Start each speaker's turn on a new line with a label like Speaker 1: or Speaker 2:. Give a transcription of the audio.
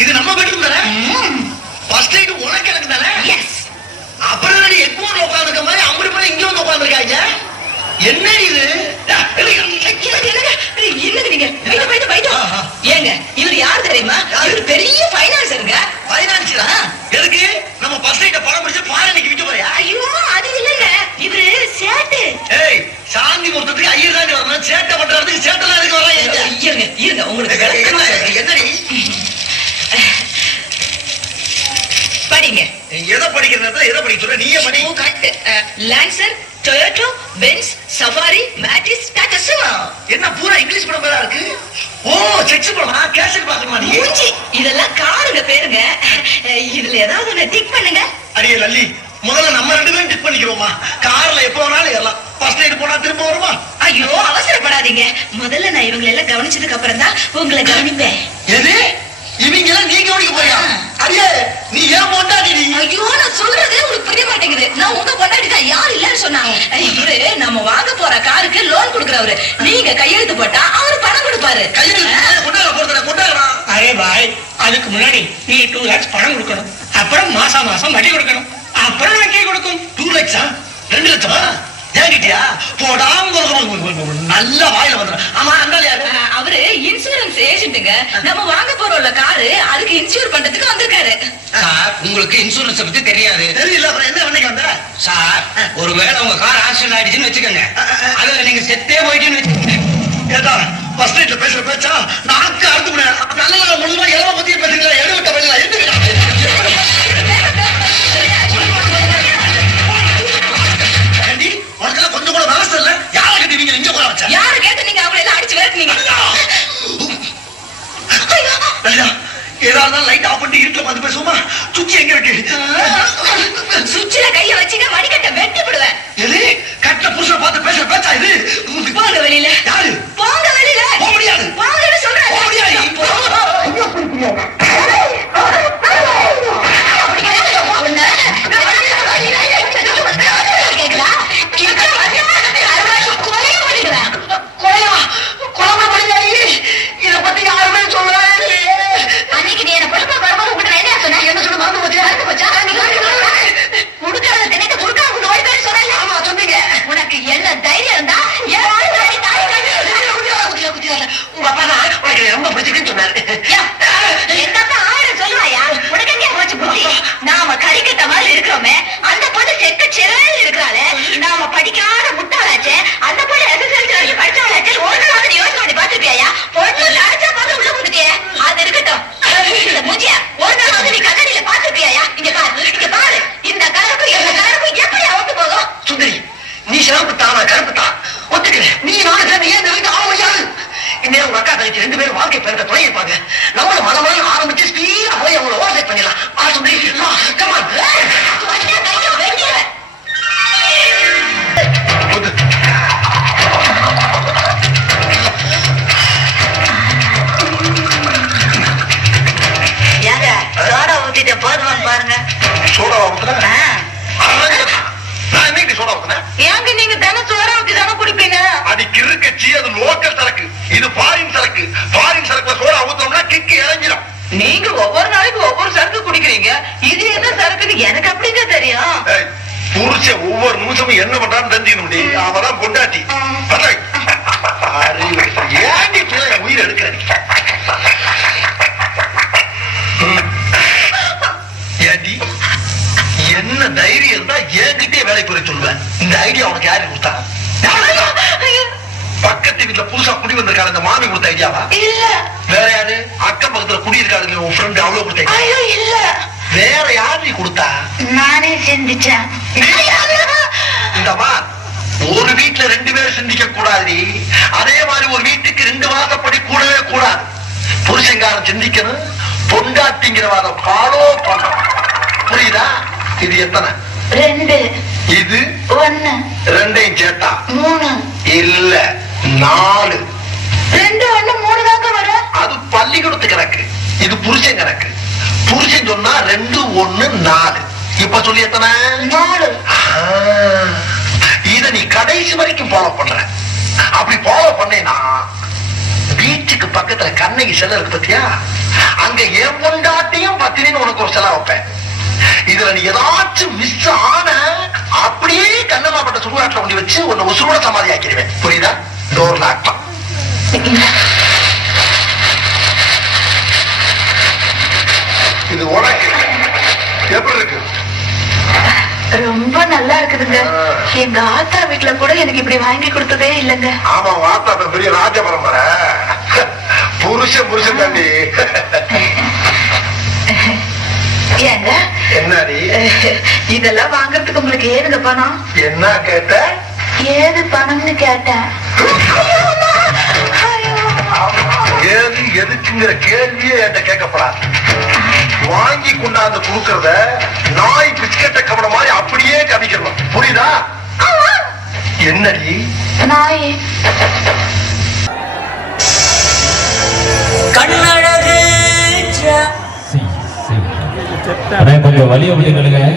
Speaker 1: இது
Speaker 2: நம்ம பெட்ரூம் தானே? அப்புறம்
Speaker 1: நீ
Speaker 2: எக்கு ஒன்று மாதிரி
Speaker 1: அம்பரி பண்ணி இங்கே வந்து உட்காந்துருக்காங்க என்ன இது? என்னங்க நீங்க? பைட்டு
Speaker 2: பைட்டு பைட்டு ஏங்க இவர்
Speaker 1: யார் தெரியுமா? இவர் பெரிய ஃபைனான்சருங்க ஃபைனான்சரா எதுக்கு?
Speaker 2: நம்ம ஃபர்ஸ்ட்
Speaker 1: நைட்டை
Speaker 2: படம்
Speaker 1: முடிச்சு
Speaker 2: பாருங்க.
Speaker 1: எதை படிக்கிற நேரத்துல எதை படிக்க சொல்ற? நீயே படி.
Speaker 2: ஓ correct Lancer Toyota Benz Safari Matiz Tata Sumo
Speaker 1: என்ன பூரா இங்கிலீஷ் படம் இருக்கு? ஓ செக்ஸ் படமா. கேசட் பாக்கணுமா நீ?
Speaker 2: மூஞ்சி இதெல்லாம் காருங்க பேருங்க. இதுல ஏதாவது ஒண்ணு டிக் பண்ணுங்க.
Speaker 1: அடியே லல்லி. முதல்ல நம்ம ரெண்டு பேரும் டிப் பண்ணிக்கிறோமா? கார்ல எப்ப வேணாலும் ஏறலாம். ஃபர்ஸ்ட் ரைடு போனா திரும்ப வருமா?
Speaker 2: ஐயோ அவசரப்படாதீங்க. முதல்ல நான் இவங்களை எல்லாம் கவனிச்சதுக்கு அப்புறம் தான் உங்களை கவனிப்பேன்.
Speaker 1: எது? இவங்க எல்லாம் நீ கவனிக்க போறியா? அடியே நீ ஏன் போட்டாடி நீ?
Speaker 2: ஐயோ நான் சொல்றது உங்களுக்கு புரிய மாட்டேங்குது. நான் உங்க பொண்டாட்டி தான் யார் இல்லன்னு சொன்னாங்க. இவரு நம்ம வாங்க போற காருக்கு லோன் கொடுக்கறவரு. நீங்க கையெழுத்து போட்டா அவரு பணம் கொடுப்பாரு.
Speaker 1: கையில் கொண்டாட போறதுல கொண்டாடா
Speaker 3: அரே பாய் அதுக்கு முன்னாடி நீ டூ லேக்ஸ் பணம் கொடுக்கணும். அப்புறம் மாசம் மாசம் வட்டி கொடுக்கணும். அப்புறம் நான் கீ கொடுக்கும்.
Speaker 1: டூ லட்சா ரெண்டு லட்சமா? ஏங்கிட்டியா போடாம நல்ல வாயில வந்துடும் ஆமா
Speaker 2: அவரு இன்சூரன்ஸ் ஏஜென்ட்டுங்க நம்ம வாங்க போறோம்ல காரு அதுக்கு இன்சூர் பண்றதுக்கு வந்திருக்காரு.
Speaker 4: சார் உங்களுக்கு இன்சூரன்ஸ் பத்தி தெரியாது.
Speaker 1: தெரியல அப்புறம் என்ன பண்ணி வந்த?
Speaker 4: சார் ஒருவேளை உங்க கார் ஆக்சிடென்ட் ஆயிடுச்சுன்னு வச்சுக்கோங்க. அதுல நீங்க செத்தே போயிட்டீங்கன்னு வச்சுக்கோங்க.
Speaker 1: ஏதா ஃபர்ஸ்ட் நைட்ல பேசுற பேச்சா? பொண்டாட்டி உயிரை எடுக்கிற. ஏண்டி? என்ன தைரியம் இருந்தா என்கிட்டயே வேலைக்கு போய் சொல்லுவேன் இந்த ஐடியா உனக்கு யாரு கொடுத்தா? பக்கத்து வீட்டுல புதுசா குடி வந்திருக்காரு அந்த மாமி கொடுத்த ஐடியாவா
Speaker 2: இல்ல.
Speaker 1: வேற யாரு? அக்கம் பக்கத்துல குடி இருக்காருங்க உன் ஃப்ரெண்ட் அவ்வளவு கொடுத்த
Speaker 2: இல்ல.
Speaker 1: வேற யாரு நீ கொடுத்தா?
Speaker 2: நானே சிந்திச்சேன்.
Speaker 1: இந்தமா ஒரு வீட்டுல ரெண்டு பேரும் சிந்திக்க கூடாது அதே மாதிரி ஒரு வீட்டுக்கு ரெண்டு மாசப்படி கூடவே கூடாது. புருஷங்காரன் சிந்திக்கணும் பொண்டாட்டிங்கிறவாத ஃபாலோ பண்ணணும். புரியுதா? இது எத்தனை?
Speaker 2: ரெண்டு.
Speaker 1: இது?
Speaker 2: ஒண்ணு
Speaker 1: ரெண்டையும் சேர்த்தா?
Speaker 2: மூணு.
Speaker 1: இல்ல நாலு.
Speaker 2: ரெண்டு ஒண்ணு மூணு தாங்க வரும்.
Speaker 1: அது பள்ளிக்கூடத்து கணக்கு இது புருஷன் கணக்கு புருஷன் சொன்னா ரெண்டு ஒண்ணு நாலு. இப்ப சொல்லி எத்தனை?
Speaker 2: நாலு.
Speaker 1: நீ கடைசி வரைக்கும் ஃபாலோ பண்ற? அப்படி ஃபாலோ பண்ணேனா பீச்சுக்கு பக்கத்துல கண்ணகி செல்ல இருக்கு பத்தியா? அங்க என் பொண்டாட்டியும் பத்திரின்னு உனக்கு ஒரு செலவு வைப்பேன். இதுல நீ ஏதாச்சும் மிஸ் ஆன அப்படியே கண்ணமாப்பட்ட சுடுகாட்டுல கொண்டு வச்சு உன்னை உசுரோட சமாதி ஆக்கிடுவேன் புரியுதா? டோர் ஆட்டம் இது உனக்கு. எப்படி இருக்கு?
Speaker 5: ரொம்ப நல்லா இருக்குதுங்க. எங்க ஆத்தா வீட்டுல கூட எனக்கு இப்படி வாங்கி கொடுத்ததே இல்லைங்க.
Speaker 1: ஆமா இப்ப பெரிய ராஜ பரம்பரை புருஷன் புருஷன் தம்பி
Speaker 5: ஏங்க?
Speaker 1: என்னடி?
Speaker 5: இதெல்லாம் வாங்குறதுக்கு உங்களுக்கு ஏதுங்க பணம்?
Speaker 1: என்ன கேட்ட?
Speaker 5: ஏது பணம்னு கேட்டேன்.
Speaker 1: ஏது எதுக்குங்கிற கேள்வியே என்கிட்ட கேட்கப்படாது. வாங்கி கொண்டாந்து கொடுக்கறத நாய் பிஸ்கட்டை கவன மாதிரி அப்படியே கவிக்கணும் புரியுதா? என்னடி?
Speaker 5: நாய்.
Speaker 6: அண்ணா கொஞ்சம் வழிய விட்டுங்களுங்க